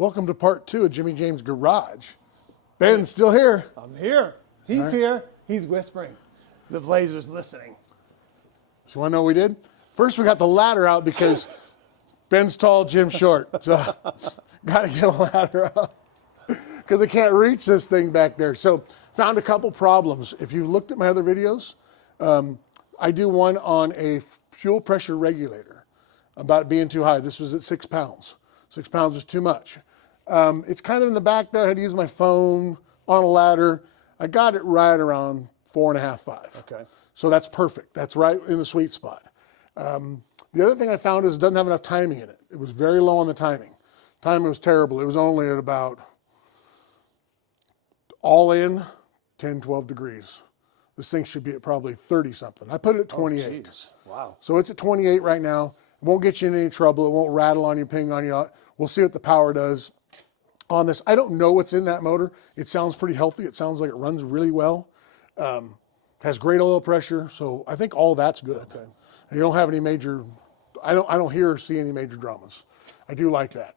Welcome to part 2 of Jimmy James' Garage. Ben's still here. I'm here. He's here. He's whispering. The BLAZER's listening. So you want to know what we did? First, we got the ladder out because Ben's tall, Jim's short. So got to get a ladder out because I can't reach this thing back there. So found a couple problems. If you've looked at my other videos, I do one on a fuel pressure regulator about being too high. This was at 6 pounds. 6 pounds is too much. It's kind of in the back there. I had to use my phone on a ladder. I got it right around 4.5, 5. Okay. So that's perfect. That's right in the sweet spot. The other thing I found is it doesn't have enough timing in it. It was very low on the timing. Timing was terrible. It was only at about, all in, 10, 12 degrees. This thing should be at probably 30 something. I put it at 28. Oh, wow. So it's at 28 right now. It won't get you in any trouble. It won't rattle on you, ping on you. We'll see what the power does on this. I don't know what's in that motor. It sounds pretty healthy. It sounds like it runs really well. Has great oil pressure, so I think all that's good. Okay. And you don't have any major, I don't hear or see any major dramas. I do like that.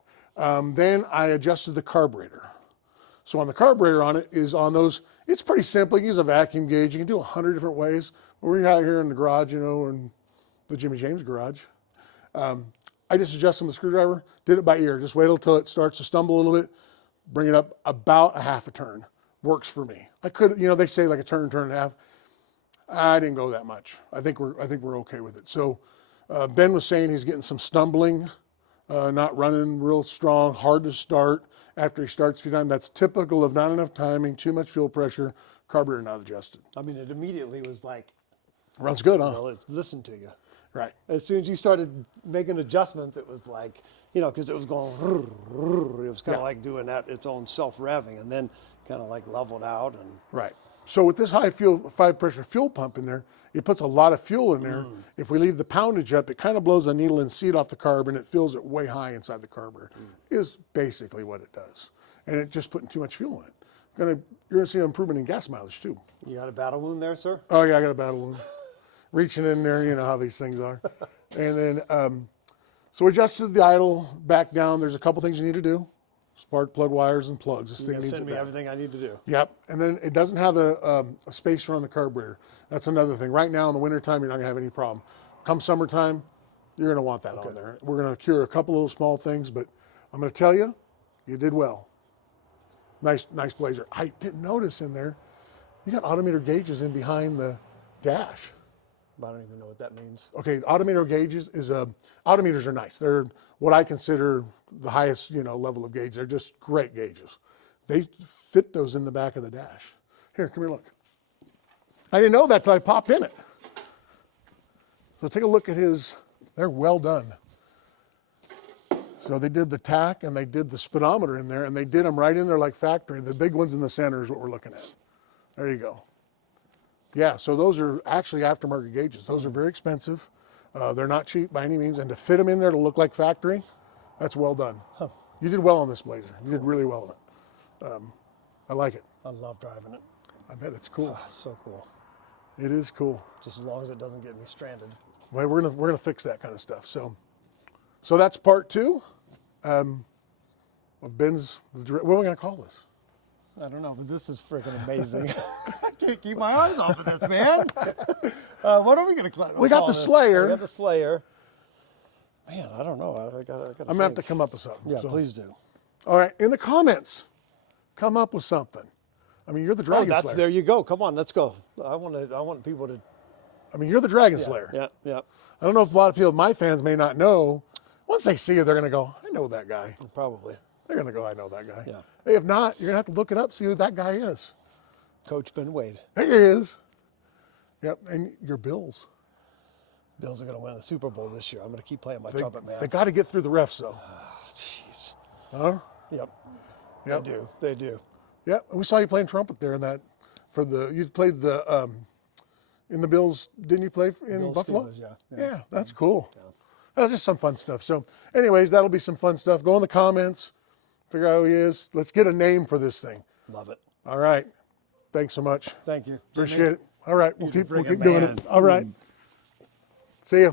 Then I adjusted the carburetor. So on the carburetor on it is on those, it's pretty simple. You can use a vacuum gauge. You can do 100 different ways. We're out here in the garage, you know, in the Jimmy James garage. I just adjust them with a screwdriver, did it by ear. Just wait until it starts to stumble a little bit, bring it up about a half a turn. Works for me. I could, you know, they say like a turn, turn and a half. I didn't go that much. I think we're okay with it. So Ben was saying he's getting some stumbling, not running real strong, hard to start after he starts a few times. That's typical of not enough timing, too much fuel pressure, carburetor not adjusted. I mean, it immediately was like, runs good, huh? well, it's listen to you. Right. As soon as you started making adjustments, it was like, you know, because it was going, it was kind of like doing that its own self-revving, and then kind of like leveled out. And right. So with this high pressure fuel pump in there, it puts a lot of fuel in there. If we leave the poundage up, it kind of blows the needle and seat off the carb, and it fills it way high inside the carburetor. Is basically what it does. And it's just putting too much fuel in it. You're gonna see an improvement in gas mileage too. You got a battle wound there, sir? Oh yeah, I got a battle wound. Reaching in there, you know how these things are. And then, so we adjusted the idle back down. There's a couple things you need to do. Spark plug wires and plugs. This thing needs Send me everything I need to do. Yep. And then it doesn't have a spacer on the carburetor. That's another thing. Right now in the wintertime, you're not gonna have any problem. Come summertime, you're gonna want that on there. We're gonna cure a couple little small things, but I'm gonna tell you, you did well. Nice BLAZER. I didn't notice in there, you got autometer gauges in behind the dash. I don't even know what that means. Okay, autometer gauges autometers are nice. They're what I consider the highest, you know, level of gauge. They're just great gauges. They fit those in the back of the dash. Here, come here, look. I didn't know that till I popped in it. So take a look at his, they're well done. So they did the tach and they did the speedometer in there, and they did them right in there like factory. The big ones in the center is what we're looking at. There you go. Yeah, so those are actually aftermarket gauges. Those are very expensive. They're not cheap by any means, and to fit them in there to look like factory, that's well done. Huh. You did well on this BLAZER. You did really well on it. I like it. I love driving it. I bet it's cool. Oh, so cool. It is cool. Just as long as it doesn't get me stranded. Well, we're gonna fix that kind of stuff. So that's part 2 of Ben's. What are we gonna call this? I don't know, but this is freaking amazing. I can't keep my eyes off of this, man. What are we going to call We got the Slayer. We got the Slayer. Man, I don't know. I gotta I'm going to have to come up with something. Yeah, so. Please do. All right, in the comments, come up with something. I mean, you're the Dragon Slayer. There you go. Come on, let's go. I want people to. I mean, you're the Dragon Slayer. Yeah. I don't know if a lot of people, my fans may not know. Once they see you, they're going to go, I know that guy. Probably. They're going to go, I know that guy. Yeah. Hey, if not, you're going to have to look it up, see who that guy is. Coach Ben Wade. There he is. Yep, and your Bills. Bills are going to win the Super Bowl this year. I'm going to keep playing my trumpet, man. They got to get through the refs, though. Jeez. Huh? Yep. Yep. They do. Yep, and we saw you playing trumpet there in that, you played the, in the Bills, didn't you play in Bills, Buffalo? Steelers, Yeah, that's cool. Yeah. That was just some fun stuff. So anyways, that'll be some fun stuff. Go in the comments, figure out who he is. Let's get a name for this thing. Love it. All right. Thanks so much. Thank you. Appreciate it. All right, we'll keep doing man. it. All right. See ya.